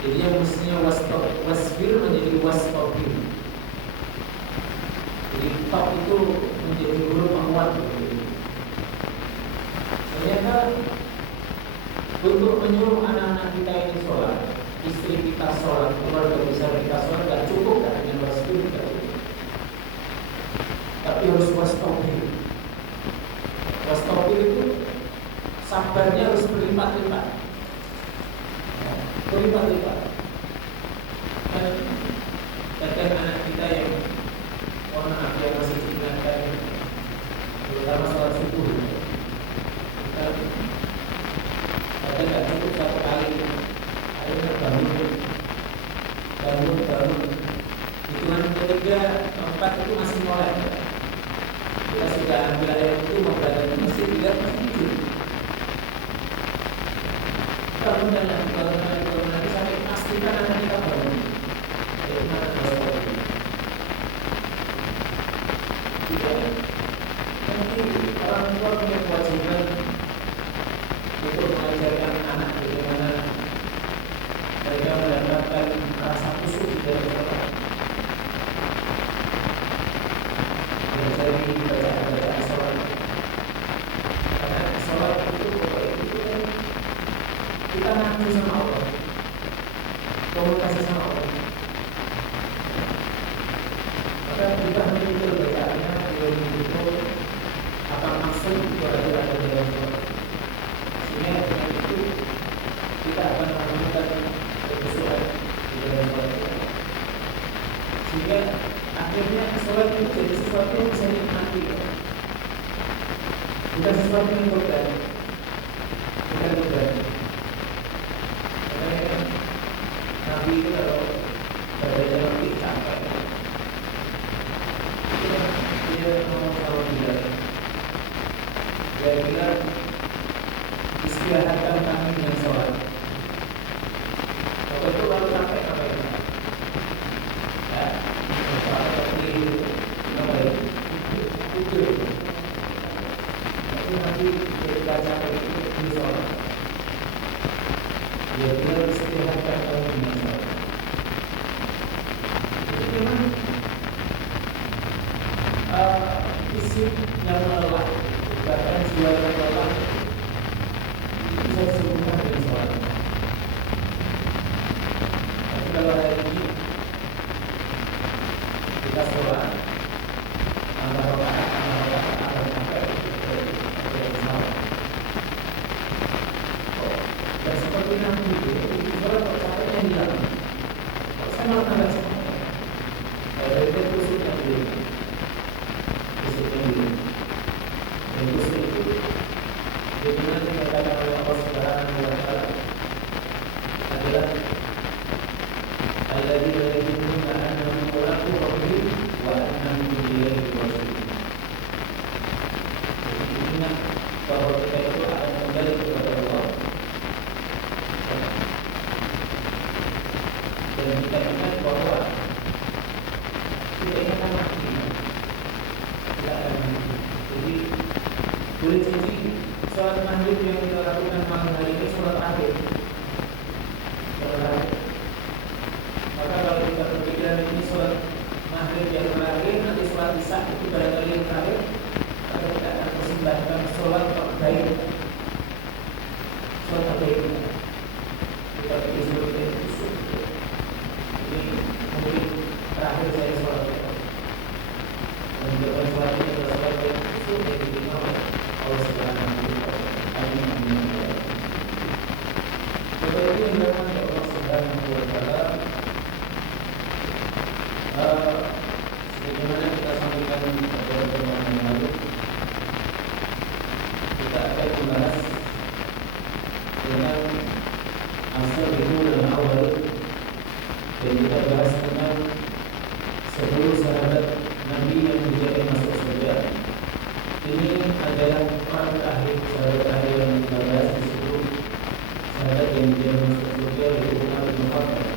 Jadi yang mestinya wasbir menjadi wastaqim. Jadi top itu menjadi huruf penguat. Ternyata untuk menyuruh anak-anak kita ini sholat, istri kita sholat, keluarga besar kita sholat, gak cukup kan dengan wasbir kita cukup. Tapi harus wastaqim. Wastaqim itu sabarnya harus berlipat-lipat. Berlipat-lipat. Dan anak kita yang anak yang masih diingatkan, terutama sholat subuh, kita ada nggak cukup satu kali, akhirnya bangun, hitungan ketiga, keempat itu masih mulai. Kita sudah ambil ayat itu mau berada di masjid, tidak pasti tidur. Bangun nanti sampai pastikan anak kita bangun. Nanti orang tua punya kewajiban untuk mengajarkan anak bagaimana mereka mendapatkan rasa khusyuk dari sholat. Belajar bacaan sholat. Karena sholat itu kan kita ngaku sama Allah, komunikasi sama Allah. Maka kita mengukur bacaannya, mengukur apa maksud itu ada dalam sholat. Sehingga dengan itu kita akan menemukan kesulitan di dalam sholat. Sehingga akhirnya sholat itu jadi sesuatu yang bisa dinikmati, bukan sesuatu yang beban. Karena Nabi itu kalau berada dalam capek, dia ngomong sama dia bilang istirahatkan kami dengan sholat. Waktu itu kalau capek apa ya? Tidur. Tapi nanti ketika capek itu di sholat. Dia bilang istirahatkan kami dengan sholat. Itu memang fisik yang lelah, bahkan jiwa yang lelah itu bisa disembuhkan dengan sholat. Tapi kalau hari ini kita sholat tambah rakaat sampai sholat. Dan seperti nanti itu sholat kok capeknya hilang. Kok saya malah tambah capek? Kalau itu khususnya dulu. Dan khusus itu dengan dikatakan oleh Allah Subhanahu wa Ta'ala adalah alladzina yadhunnuna annahum mulaqu rabbihim wa annahum ilaihi raji'un. Jadi ingat bahwa kita itu akan kembali kepada Allah. Dan kita ingat bahwa kita ini akan mati. Kita akan mati. Jadi boleh jadi sholat maghrib yang kita lakukan malam hari ini sholat akhir. Maka kalau kita berpikiran ini sholat maghrib yang terakhir, nanti sholat isya itu barangkali yang terakhir, maka kita akan persembahkan sholat terbaik. Sholat terbaik kita pilih seperti itu. Ini mungkin terakhir saya sholat. Dan juga sholat ini adalah sholat yang khusus yang diterima oleh Allah Subhanahu wa Ta'ala. Seperti yang dilakukan oleh Allah Subhanahu wa Ta'ala, sebagaimana kita sampaikan pada pertemuan yang lalu, kita akan membahas tentang as-sabiqun al-awwal, dan kita bahas tentang 10 sahabat Nabi yang menjadi masuk surga. Ini adalah orang terakhir, sahabat terakhir yang kita bahas di situ, sahabat yang menjadi masuk surga yaitu Umar bin Khattab.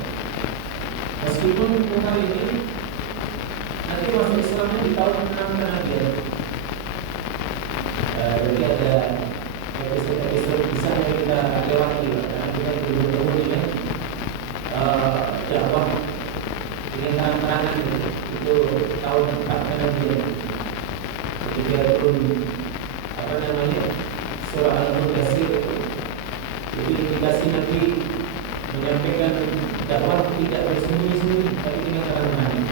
Meskipun Umar ini nanti masuk Islamnya di tahun 6 Kenabian. Jadi ada episode bisa yang kita lewati, karena kita belum tahu ini Jadi indikasi Nabi menyampaikan dakwah tidak bersembunyi-sembunyi, tapi dengan terang-terangan.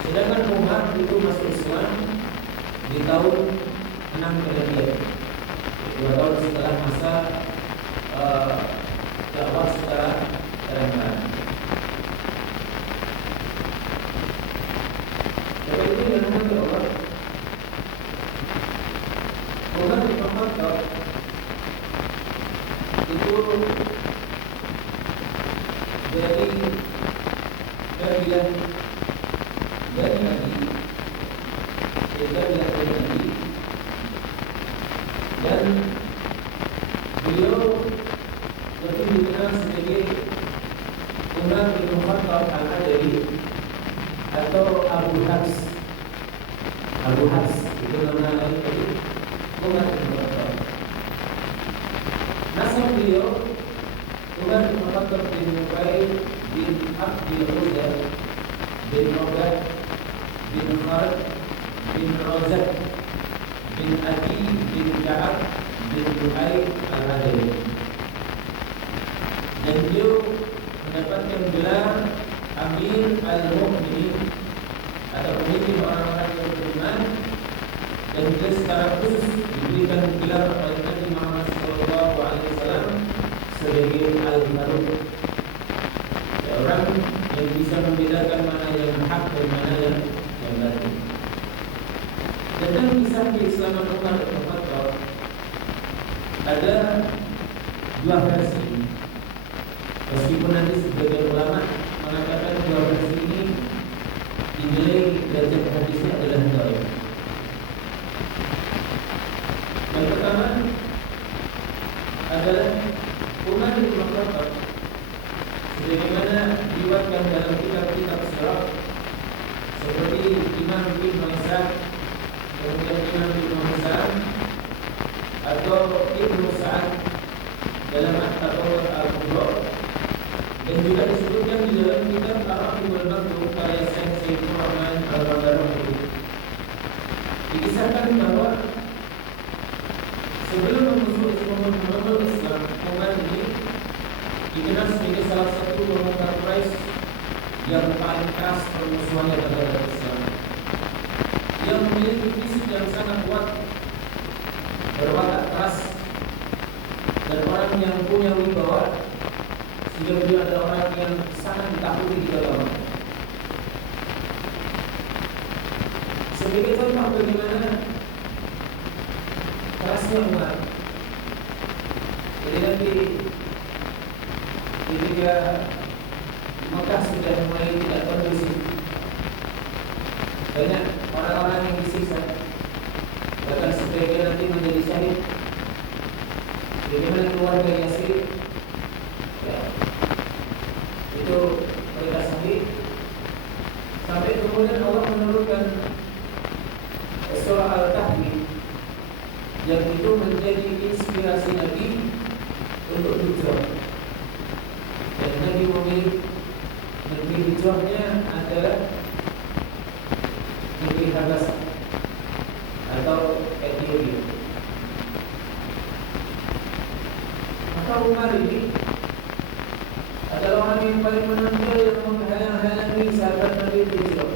Sedangkan Umar itu masuk Islam di tahun 6 Hijriah, 2 tahun setelah masa dakwah secara terang-terangan. Jadi itu yang namanya Allah. Umar bin Khattab itu dari kabilah dari Nabi, dan beliau lebih dikenal sebagai Umar bin Khattab Al-Adawi atau Abu Hafs. Abu Hafs itu nama lain dari Umar bin Khattab. Nasab beliau Umar bin Khattab bin Nufail bin Abdul Uzza bin Ubad bin Khalid bin Razak bin Adi bin Ka'ab bin Lu'ay Al-Adawi. Dan beliau mendapatkan gelar Amir Al-Mu'minin atau pemimpin orang-orang yang beriman, dan beliau secara khusus diberikan gelar oleh Nabi Muhammad SAW sebagai Al-Faruq, orang yang bisa membedakan mana yang hak dan mana yang batil. Dan dalam kisah keislaman Umar bin Khattab ada dua versi. Meskipun nanti sebagian ulama mengatakan dua versi ini dinilai derajat hadisnya adalah dhaif. Yang pertama adalah Umar bin Khattab, sebagaimana diriwayatkan dalam kitab-kitab sirah seperti Imam Ibnu Ishaq, kemudian Imam Ibnu Hasan atau Ibnu Sa'ad dalam At-Tabawwur Al-Kubra, dan juga disebutkan di dalam kitab Ar-Rahimul Makhluk karya Syekh Sayyidul Rahman Al-Bandarawi. Dikisahkan bahwa sebelum memeluk Islam, Umar ini dikenal sebagai salah satu pemuka Quraisy yang paling keras permusuhannya terhadap Islam, yang memiliki fisik yang sangat kuat, berwatak keras, dan orang yang punya wibawa, sehingga beliau adalah orang yang sangat ditakuti di dalam. Sebagai contoh bagaimana kerasnya Umar, jadi nanti ketika Mekah sudah mulai tidak kondusif, banyak orang-orang yang disiksa, bahkan sebagian nanti menjadi syahid. Bagaimana keluarga Yasir, ya, itu mereka sahih, sampai kemudian Allah menurunkan surah Al-Kahfi yang itu menjadi inspirasi Nabi untuk hijrah. Dan Nabi memilih negeri hijrahnya adalah negeri Habasah atau Ethiopia. Maka Umar ini adalah orang yang paling menonjol yang menghalang-halangi sahabat Nabi hijrah.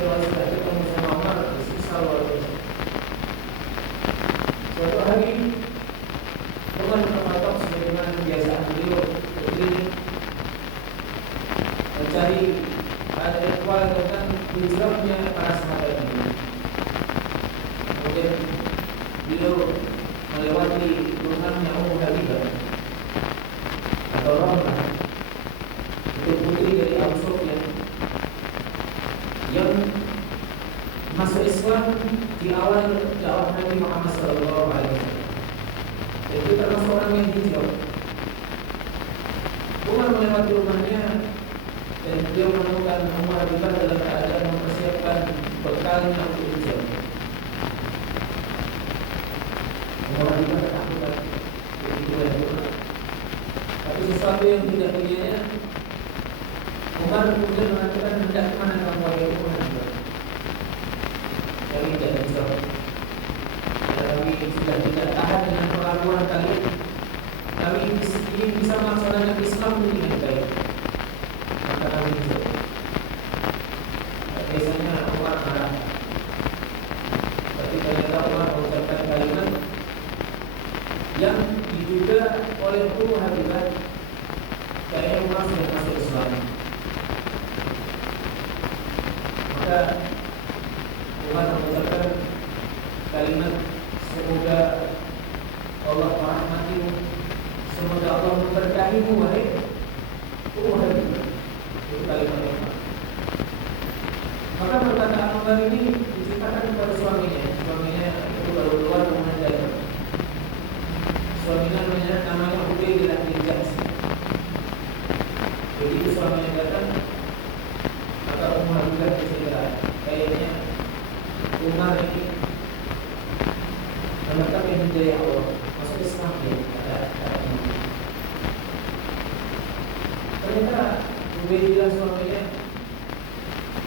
Kalau sudah ketemu sama Umar, susah luar biasa. Suatu hari Umar bin Khattab sebagaimana kebiasaan beliau berkeliling mencari ikhwal tentang hijrahnya para sahabat Nabi. Kemudian beliau melewati rumahnya Ummu Habibah atau Ramlah, itu putri dari Abu Sufyan yang masuk Islam di awal dakwah Nabi Muhammad SAW. Itu termasuk orang yang hijrah. Umar melewati rumahnya dan beliau menemukan Ummu Habibah dalam keadaan mempersiapkan bekalnya untuk hijrah. Ummu Habibah ketakutan, tapi sesuatu yang tidak begini, Umar kemudian mengatakan, hendak kemana kamu wahai Ummu Habibah? Kami tidak hijrah. Kami sudah tidak tahan dengan perlakuan kalian juga oleh Ummu Habibah kayaknya Umar sudah masuk Islam. Maka Umar mengucapkan kalimat, semoga Allah merahmatimu, semoga Allah memberkahimu wahai Ummu Habibah. Itu kalimat Umar. Maka perkataan Umar ini diceritakan kepada suaminya. Suaminya itu baru keluar mengajar. Suaminya namanya Ubaidillah bin Jahsh. Begitu suaminya datang, maka Ummu Habibah bercerita, kayaknya Umar ini mendapatkan hidayah Allah, masuk Islam ya. Ternyata Ubaidillah suaminya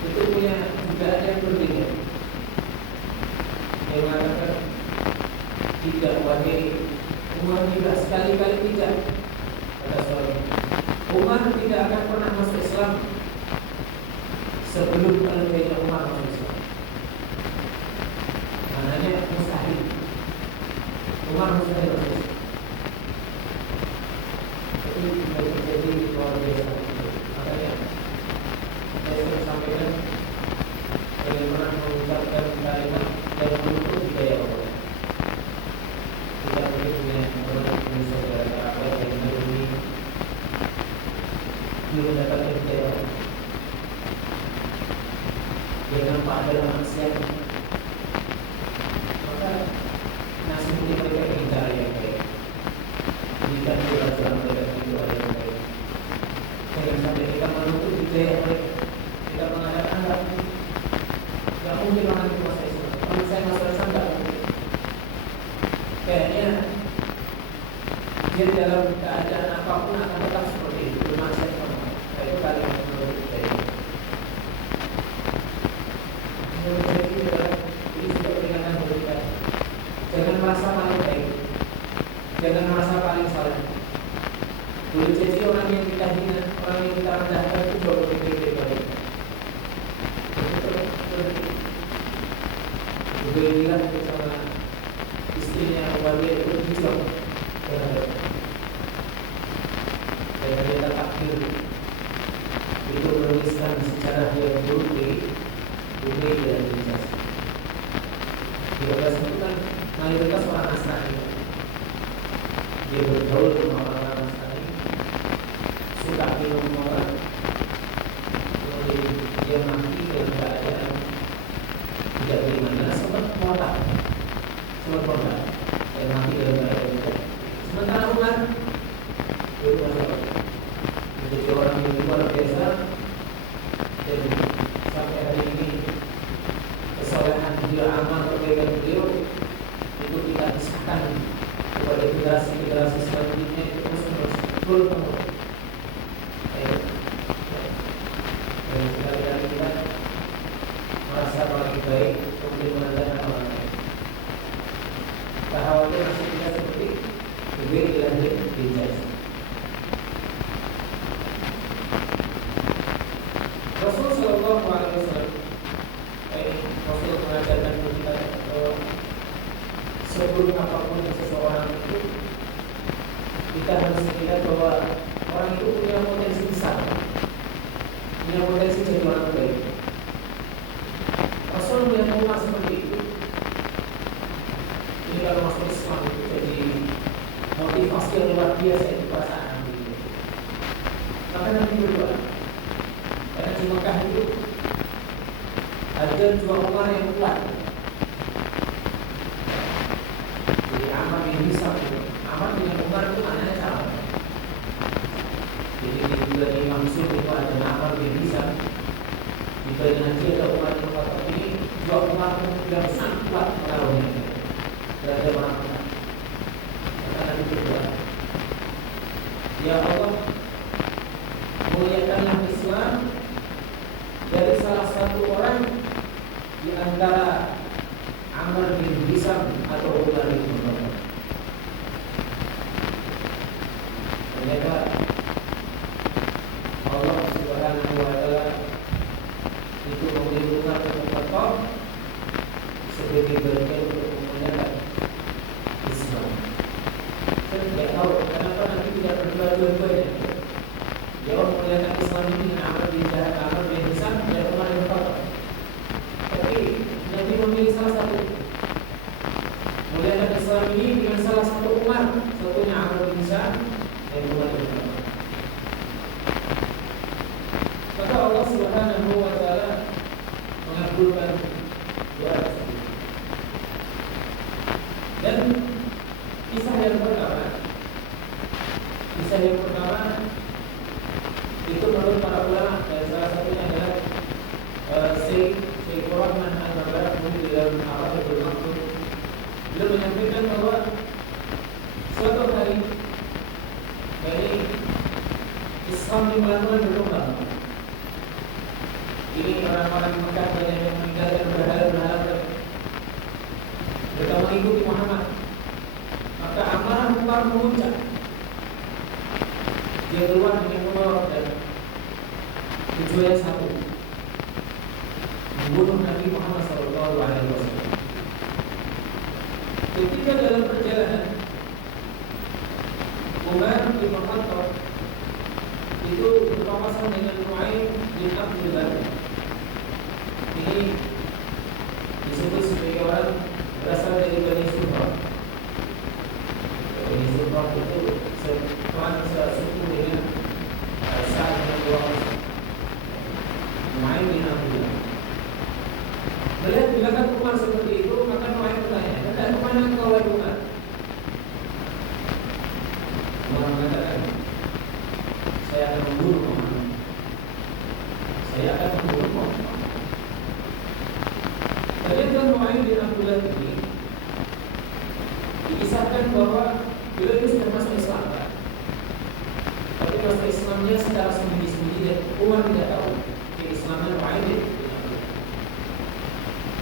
itu punya dugaan yang berbeda. Dia mengatakan, tidak, wahai Umar, tidak, sekali-kali tidak. Kata suami, Umar tidak akan pernah masuk Islam sebelum kalimatnya Umar masuk Islam. Maknanya mustahil. Umar mustahil masuk Islam. Itu tidak terjadi luar biasa. Makanya saya sering sampaikan bagaimana mengucapkan kalimat dan menuntut hidayah Allah. Tidak boleh punya orang saudara kerabat yang hari ini belum mendapatkan hidayah Allah. Dia nampak dalam maksiat, maka nasibnya mereka ingin cari yang baik. Jika jalan mereka itu ada yang baik, jangan sampai kita menuntut hidayah mereka. Kita mengadakan nggak mungkin orang itu masuk Islam. Kalau saya masuk Islam nggak mungkin. Kayaknya dia dalam keadaan apapun akan tetap seperti itu. Bermaksud apa? Itu kalian menurut saya. Menurut saya ini adalah ini juga peringatan bagi kita. Jangan merasa paling baik. Jangan merasa paling salah. Boleh jadi orang yang kita hina, orang yang kita rendahkan itu juga berpikir baik. Ubaidillah bersama istrinya Walid itu hijrah dan dia takdir itu menuliskan secara yang buruk di Ubaidillah bin Jahsh. Dia itu kan mayoritas orang Nasrani. Dia bergaul dengan orang Nasrani, suka minum orang, kemudian dia mati dalam keadaan tidak beriman, sempat korban, dan mati dalam keadaan itu. Sementara Umar itu menjadi orang yang luar biasa, dan sampai hari ini kesalahan beliau, amal kebaikan beliau itu kita kisahkan kepada generasi selanjutnya, itu terus menerus. Dan sekali-kali kita merasa paling baik untuk menandakan orang lain. Tak khawatir nasib kita seperti Ubaidillah bin Jahsh. Rasul Sallallahu Alaihi Wasallam, Rasul mengajarkan kita sebelum apapun seseorang itu, kita harus melihat bahwa orang itu punya potensi besar, punya potensi jadi orang baik. Rasul melihat Umar seperti itu. Ini kalau masuk Islam itu jadi motivasi yang luar biasa itu perasaan gitu. Maka nanti berdoa, karena di Mekah itu ada dua Umar yang kuat. Jadi Amr bin Hisam itu, Amr dengan Umar itu maknanya sama. Jadi di bulan Imam Sur itu ada Amr bin Hisam. Di Bani Haji ada Umar bin Khattab. Ini dua Umar yang sangat kuat pengaruhnya. Berada mana? Maka nanti berdoa, ya Allah, muliakanlah Islam dari salah satu orang di antara Amr bin Hisam atau Umar bin Khattab. Ternyata Allah Subhanahu wa Ta'ala itu memilih Umar bin Khattab sebagai bagian untuk memuliakan Islam. Tidak tahu kenapa Nabi tidak berdua dua-duanya. Dia memuliakan Islam ini dengan Amr bin Hisam dan Umar bin Khattab. Tapi Nabi memilih salah satu. Muliakan Islam ini dengan salah satu Umar, satunya Amr bin Hisam dan Umar bin Khattab. Maka Allah Subhanahu wa taala mengabulkan doa tersebut. Dan kisah yang pertama itu menurut para ulama, dan salah satunya adalah Syekh Rahman Al-Mubarak di dalam Ar-Rafiqul Maktub. Beliau menyampaikan bahwa suatu hari dari Islam di Melaka berkembang. Ini orang-orang Mekah banyak yang meninggalkan berhala-berhala mereka mengikuti Muhammad. Maka amarah Umar memuncak. Dia keluar dengan membawa dan tujuannya satu, membunuh Nabi Muhammad SAW. Ketika dalam perjalanan Umar bin Khattab itu berpapasan dengan Nu'aim bin Abdullah. Ini disebut sebagai orang berasal dari Bani Sufrah. Bani Sufrah itu suku dengan Sa'ad bin Mu'adh. Nu'aim bin Abdullah. Melihat di belakang Umar seperti itu, maka Nu'aim bertanya, "Hendak kemana engkau, wahai Umar?" Umar mengatakan, "Saya akan membunuh Muhammad. Saya akan membunuh Muhammad." Ternyata Nu'aim bin Abdullah ini dikisahkan bahwa beliau itu sudah masuk Islam, tapi masuk Islamnya secara sembunyi-sembunyi dan Umar tidak tahu keislaman Nu'aim bin Abdullah.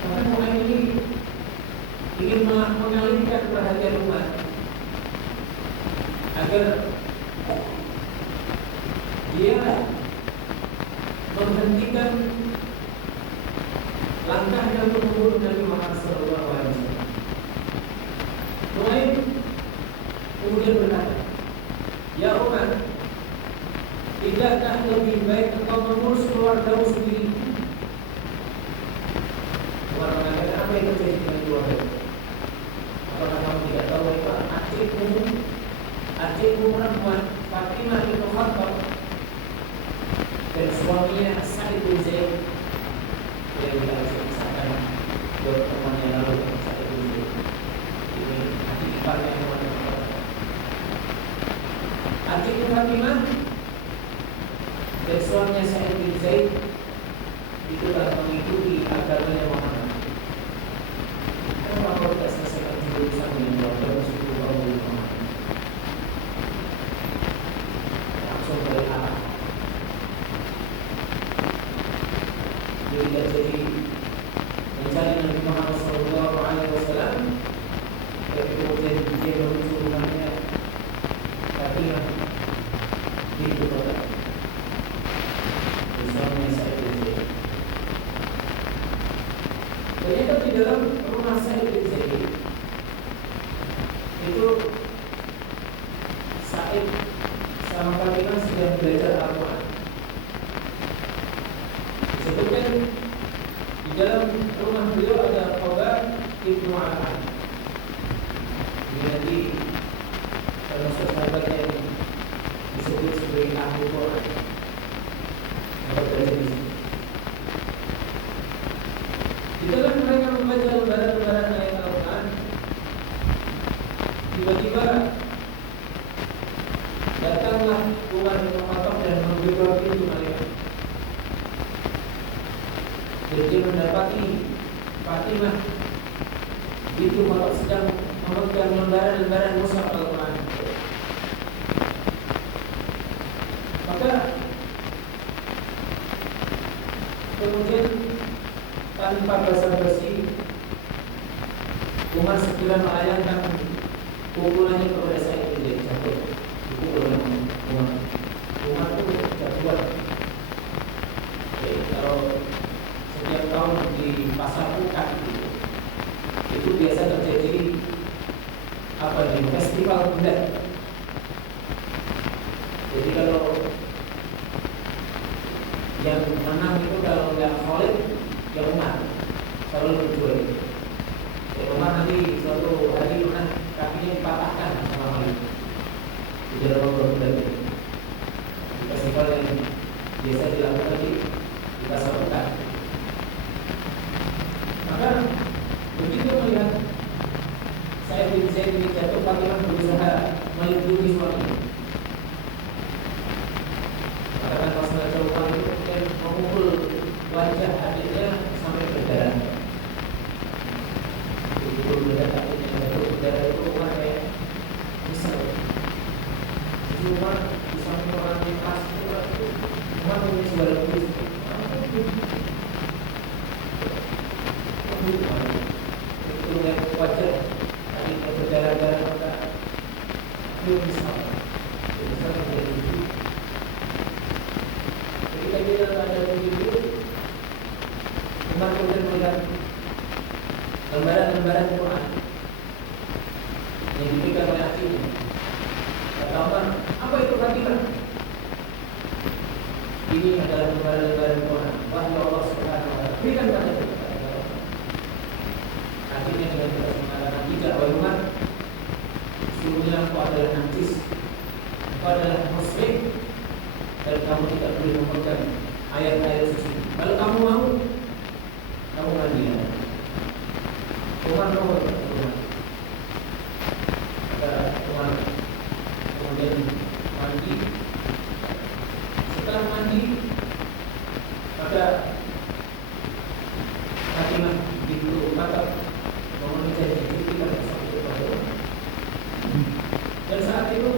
Karena Nu'aim ini ingin mengalihkan perhatian Umar agar dia menghentikan langkahnya untuk membunuh Nabi Muhammad SAW. Nu'aim kemudian berkata, "Ya Umar, tidakkah lebih baik engkau mengurus keluargamu sendiri?" Umar mengatakan, "Apa yang terjadi dengan keluarga? Apakah kamu tidak tahu bahwa adikmu perempuan Fatimah bin Khattab dan suaminya Sa'id bin Zaid yang kita kisahkan dua pertemuan yang lalu, Sa'id bin Zaid ini adik iparnya Umar bin Khattab. Adikmu Fatimah dan suaminya Sa'id bin Zaid itu telah mengikuti agamanya Muhammad. Kenapa kau tidak selesaikan urusan dengan keluarga suku kaum Muhammad? Langsung dari arah. Dia tidak jadi mencari Nabi Muhammad SAW, tapi kemudian dia menuju rumahnya Fatimah di ibu kota. Suaminya Sa'id bin Zaid. Ternyata di dalam rumah Sa'id bin Zaid itu Sa'id sama Fatimah sedang belajar Al-Quran. Disebutkan di dalam rumah beliau ada Qabar Ibnu Al-An. Ini nanti termasuk sahabat yang disebut sebagai ahli Quran. Di dalam mereka membaca lembaran-lembaran ayat Al-Quran, tiba-tiba datanglah Umar bin Khattab dan menggedor pintu mereka. Dan dia mendapati Fatimah itu kalau sedang memegang lembaran-lembaran mushaf Al-Quran. Maka kemudian tanpa basa-basi Umar segera melayangkan pukulannya kepada Sa'id bin Zaid. Jatuh dipukul oleh Umar. Umar itu jatuh. Kalau setiap tahun di pasar Pukat itu biasa terjadi festival kuda Jadi kalau yang menang itu kalau yang Khalid, yang Umar selalu berjuang. Yang Umar nanti suatu hari menang kakinya dipatahkan sama Khalid di dalam berbeda. Di festival yang biasa dilakukan di pasar Mekah. Maka begitu melihat saya jatuh, Fatimah berusaha melindungi suaminya. Karena pas mencoba itu kemudian memukul wajah adiknya sampai berdarah. Begitu melihat adiknya jatuh berdarah itu Umar kayak misal. Jadi Umar di samping orang yang keras itu Umar punya suara tulis. Itu melihat wajah adiknya berdarah-darah maka itu misal menjadi lucu. Ketika dia ada begitu, Umar kemudian melihat lembaran-lembaran Quran yang diberikan oleh adiknya. Kata Umar, apa itu Fatimah? Ini adalah lembaran-lembaran Quran. Wahyu Allah Subhanahu wa Ta'ala. Berikan pada kita. Adiknya dengan jelas mengatakan tidak, wahai Umar. Sesungguhnya engkau adalah najis, engkau adalah muslim, dan kamu tidak boleh memegang ayat-ayat suci. Kalau kamu mau, kamu mandi. Umar mau, Umar kemudian mandi. Setelah mandi, maka Fatimah begitu kata memenuhi janji cuti pada saat itu. Dan saat itu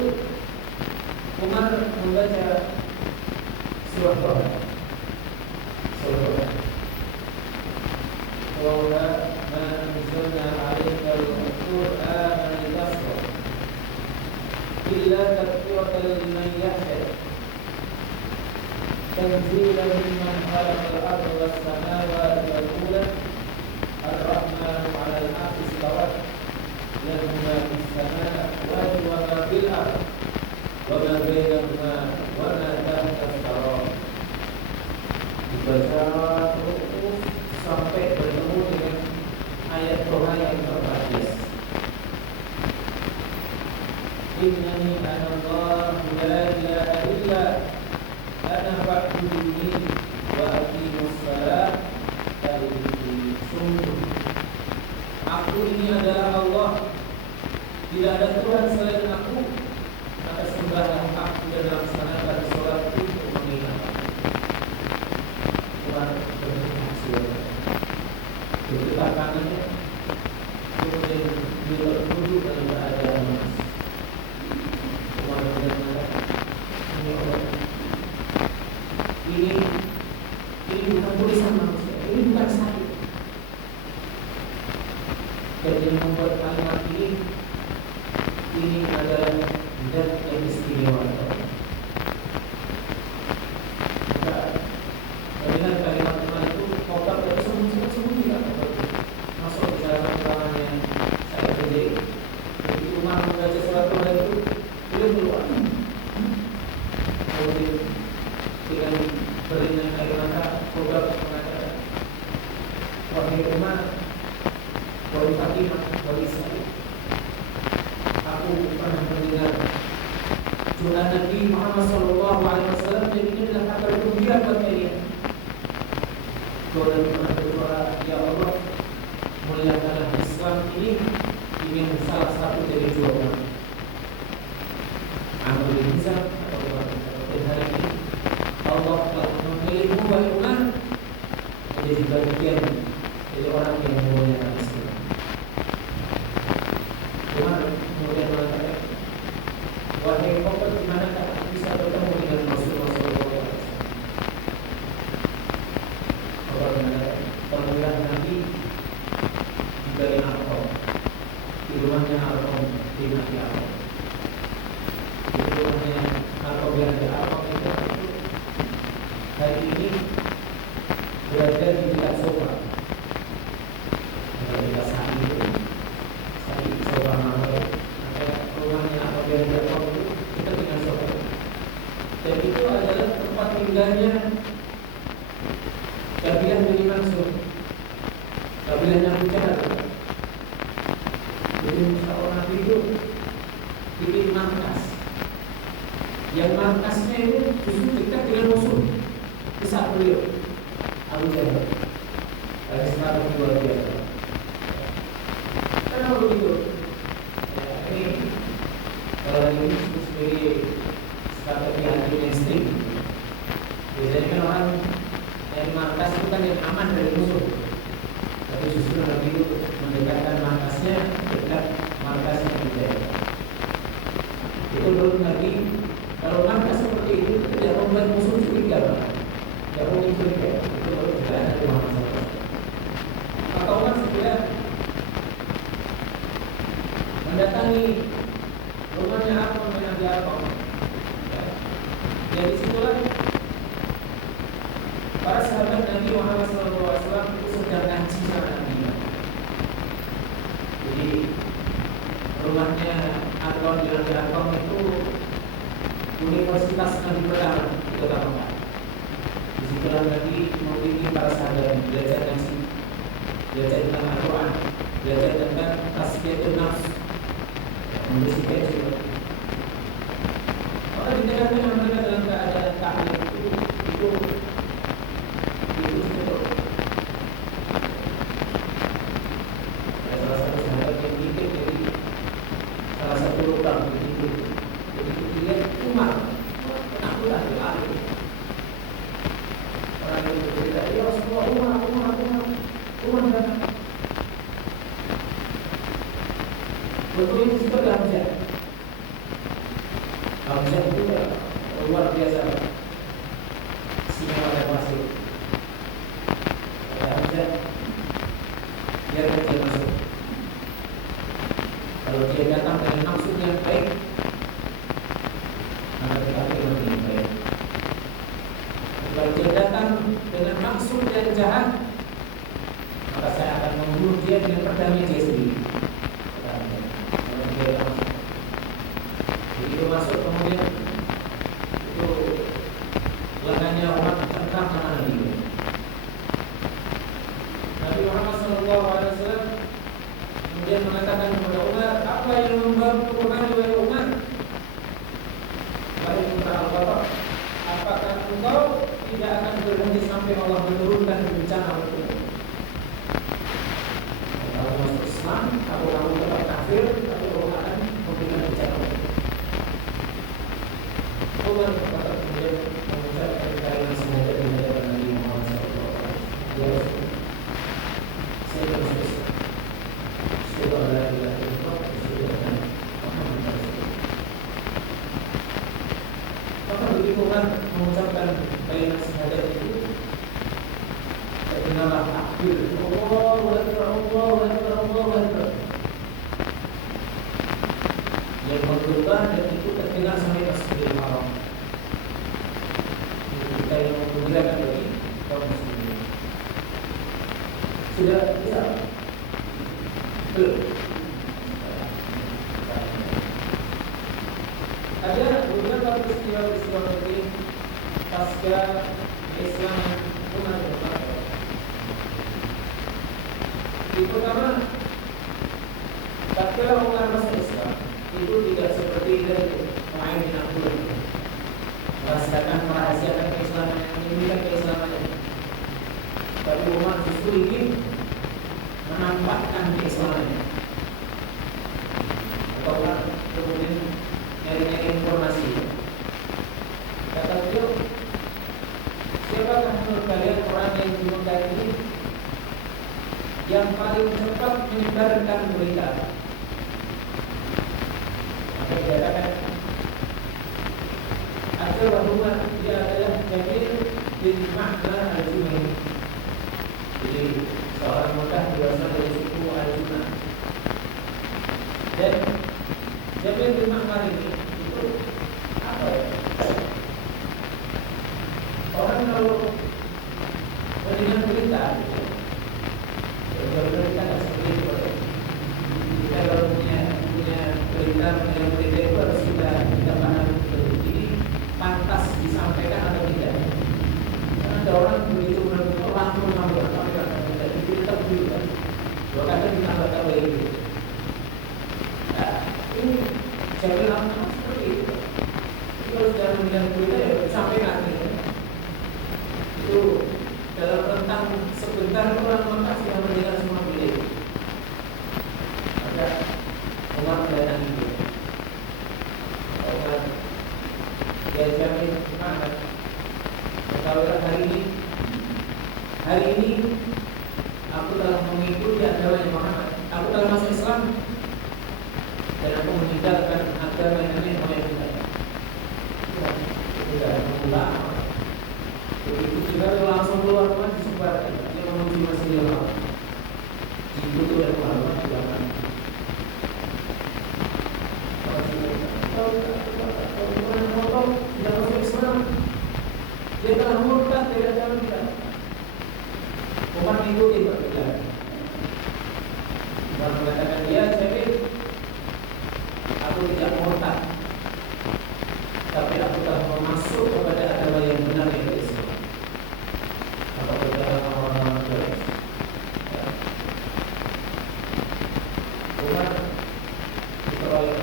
Umar membaca surah Quran. Wa ma anzalna 'alaikal Qur'ana litashqa illa tadhkiratan liman yakhsha tanzilan mimman khalaqal arda was samawati wal arda ar-rahmanu 'alal 'arsyi istawa lahu ma fis samawati wa ma fil ardi wa ma bainahuma wa ma tahta as-sara. Dibaca terus sampai bertemu dengan ayat Tuhan yang terbatas. Innani ana Allah la ilaha illa ana fa'buduni wa aqimus shalah. Sungguh aku ini adalah Allah, tidak ada Tuhan selain aku, maka sembahlah aku dan laksanakan sholat untuk mengingat. Tuhan berhasil bergetar tangannya, kemudian beliau tunduk dalam keadaan lemas. Umar berkata, ini bukan tulisan manusia, ini bukan saya. Dan yang membuat kalimat ini adalah zat yang istimewa. Maka mendengar kalimat itu kotak dari sembunyi tidak masuk ke dalam ruangan yang saya berdiri. Jadi Umar membaca surat Tuhan itu beliau keluar. Kemudian dengan berinya air mata kotak mengatakan, wahai Umar, wahai Fatimah, wahai saya, aku pernah mendengar curhatan Nabi Muhammad SAW, dan ini adalah kabar gembira buat kalian. Doa pernah berdoa, ya Allah, muliakanlah Islam ini dengan salah satu dari dua orang, Amr bin Hizam atau Umar. Dan hari ini Allah telah memilihmu wahai Umar menjadi bagian dari orang yang memuliakan Islam. Umar kemudian mengatakan, wahai Umar, di manakah aku bisa bertemu dengan Rasulullah SAW? Umar mengatakan, temulah Nabi di Bani Arqam, di rumahnya Arqam di Nabi Arqam. Di rumahnya Arqam di Nabi Arqam itu hari ini berada di dekat sofa. Di dekat saat itu sofa mana? Rumahnya Arqam di Nabi Arqam itu dekat dengan sofa. tinggalnya kabilah Bani Mansur, kabilahnya Abu Jahal. Jadi seorang Nabi itu bikin markas, yang markasnya itu justru dekat dengan musuh di saat beliau Abu Jahal. Ada sekarang luar biasa. Kenapa begitu? Ya, ini kalau ini sebagai strategi anti mainstream. Biasanya kan orang yang markas itu kan yang aman dari musuh, tapi justru Nabi itu mendekatkan markasnya dekat markasnya juga. Itu menurut Nabi, kalau markas seperti itu tidak membuat musuh curiga, tidak mungkin curiga. Itu baru tidak ada di Muhammad. Maka orang segera mendatangi rumahnya Arqam bin Abi Arqam. Ya, disitulah para sahabat Nabi Muhammad SAW itu sedang ngaji sama Nabi. Jadi rumahnya Arqam bin Abi Arqam itu universitas Nabi pertama di Kota Mekah. Disitulah Nabi membimbing para sahabat belajar ngaji, belajar tentang Al-Quran, belajar tentang tasbihun nafs, membersihkan jiwa. Maka di tengah-tengah mereka dalam keadaan tahlil itu cukup. Ada salah satu sahabat yang dikit dari salah satu lubang begitu. Begitu dilihat Umar, takutlah dia alih. Orang yang bercerita, ya Rasulullah, Umar datang. Betul itu juga Hamzah. Hamzah itu luar biasa. Singa pada masuk. Kata Hamzah, biar dia masuk. Kalau dia datang dengan maksud yang baik, maka kita akan lebih baik. Kalau dia datang dengan maksud yang jahat, maka saya akan membunuh dia dengan pedangnya dia sendiri. Begitu masuk kemudian itu lengannya Umar terkam sama Nabi. Nabi Muhammad SAW kemudian mengatakan kepada Umar, apa yang membawa Quran wahai Umar? Lalu Umar Al-Fatah, apakah engkau tidak akan berhenti sampai Allah menurunkan bencana untukmu? Kalau masuk Islam, kalau kamu tetap kafir, tapi Allah akan memberikan bencana untukmu. Umar berkata kemudian mengucapkan kalimat syahadat di hadapan Nabi Muhammad SAW. Ya Rasul, saya bersumpah asyhadu an la ilaha illallah wa asyhadu anna Muhammadar Rasulullah. Maka begitu Umar mengucapkan kalimat syahadat itu, terdengarlah takbir, Allahu Akbar, Allahu Akbar, Allahu Akbar. Yang berubah dan itu terdengar sampai Masjidil Haram. Kita yang menggembirakan bagi kaum muslimin. Sudah bisa? Belum. Ada beberapa peristiwa penting pasca Islam Umar bin Khattab. Yang pertama, tatkala Umar masuk Islam, itu tidak seperti dari main di Abdul merahasiakan keislaman, menyembunyikan keislamannya. Tapi Umar justru ingin menampakkan keislamannya. Umar kemudian nyari-nyari informasi. Kata beliau, siapakah menurut kalian orang yang di Mekah ini yang paling cepat menyebarkan berita? Maka dikatakan Akhirnya Umar dia adalah Jabir bin Ma'mar al-Jumahi. Jadi seorang Mekah berasal dari suku Al-Jumah. Dan Jabir bin Ma'mar ini itu apa ya? Orang kalau mendengar berita, berita tak seperti itu. Kita kalau punya berita mendengar berita itu harus kita paham betul. Ini pantas disampaikan atau tidak? secara bidang kita ya sampaikan gitu. Itu dalam rentang sebentar kurang maka sudah mendengar semua bilik. Maka Umar mendatangi itu. Umar dia jamin mana? Kalau hari ini aku telah mengikuti agama Muhammad. Aku telah masuk Islam dan aku meninggalkan agama yang lain oleh kita. Tidak mengulang. Begitu juga langsung keluar rumah disebar. Dia menuju Masjidil Haram. Itu dan keluar juga kan. Kalau tidak masuk Islam, dia telah murtad dari agama kita. Umar mengikuti perbedaan. Umar mengatakan dia jadi aku tidak murtad, tapi aku telah masuk kepada agama yang benar yaitu Islam. Apa berbeda orang-orang Quraisy? Umar dikeroyok.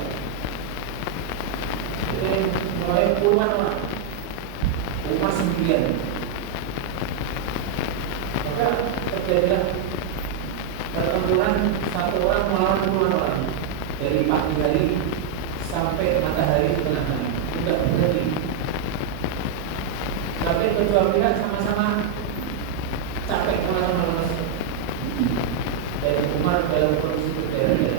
Itu mengeroyok puluhan orang. Umar sendirian. Maka terjadilah pertempuran satu orang melawan puluhan orang dari pagi hari sampai matahari tengah hari. Tidak berhenti. Tapi kedua pihak sama-sama capek lemas. Dan Umar dalam kondisi berdaya.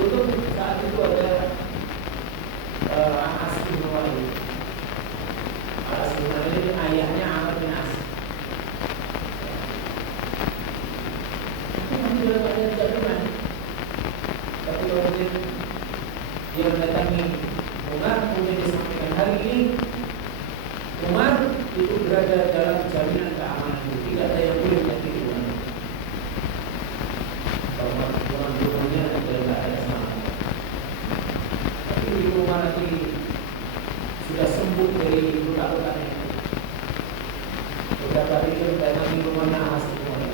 Itu saat itu ada Anas bin Walid. Anas bin Walid ini ayahnya Amr bin As. Itu masih dalam keadaan tidak iman. Tapi kemudian dia mendatangi Umar, kemudian disampaikan hari ini Umar itu berada dalam jaminan keamanan itu. Tidak ada yang boleh menyakiti Umar. Bahwa Umar-Umar dalam keadaan sama. Tapi Umar nanti sudah sembuh dari luka-lukanya. Beberapa hari itu mendatangi rumahnya Anas bin Walid.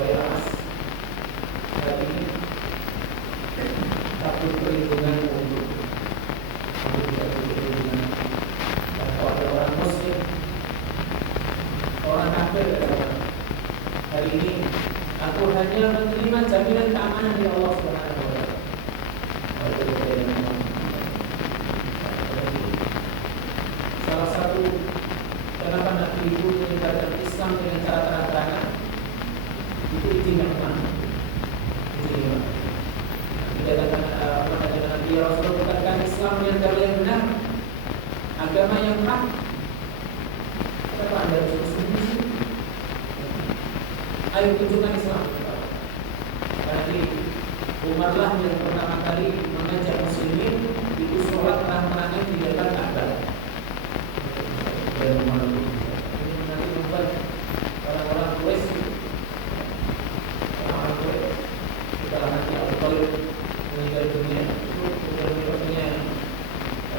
Oleh Anas hari ini takut perlindungan untuk aku tidak perlindungan. Dan kalau ada orang Muslim, orang kafir hari ini aku hanya menerima jaminan keamanan dari Allah Subhanahu wa Ta'ala. Salah satu kenapa nak ibu meninggalkan Islam dengan cara terang-terangan itu izin yang mana? Izin yang mana? Tidak ada Nabi Rasulullah bukankah Islam yang benar, agama yang hak? Kenapa anda harus sembunyi? Ayo tunjukkan Islam. Karena Umar lah yang pertama kali mengajak muslimin itu sholat terang-terangan di depan Ka'bah. Dan Umar ini nanti membuat orang-orang Quraisy setelah nanti Abu Thalib meninggal dunia itu punya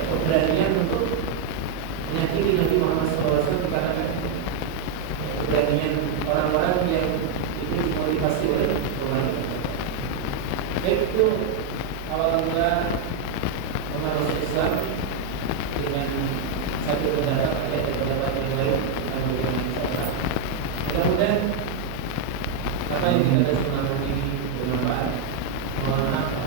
keberanian untuk menyakiti Nabi Muhammad SAW karena keberanian orang-orang yang itu dimotivasi oleh Umar. Itu awal mula Umar masuk Islam dengan satu pendapat dan pendapat yang lain tentang bagaimana Islam. Mudah-mudahan apa yang kita sudah ini bermanfaat. Mohon maaf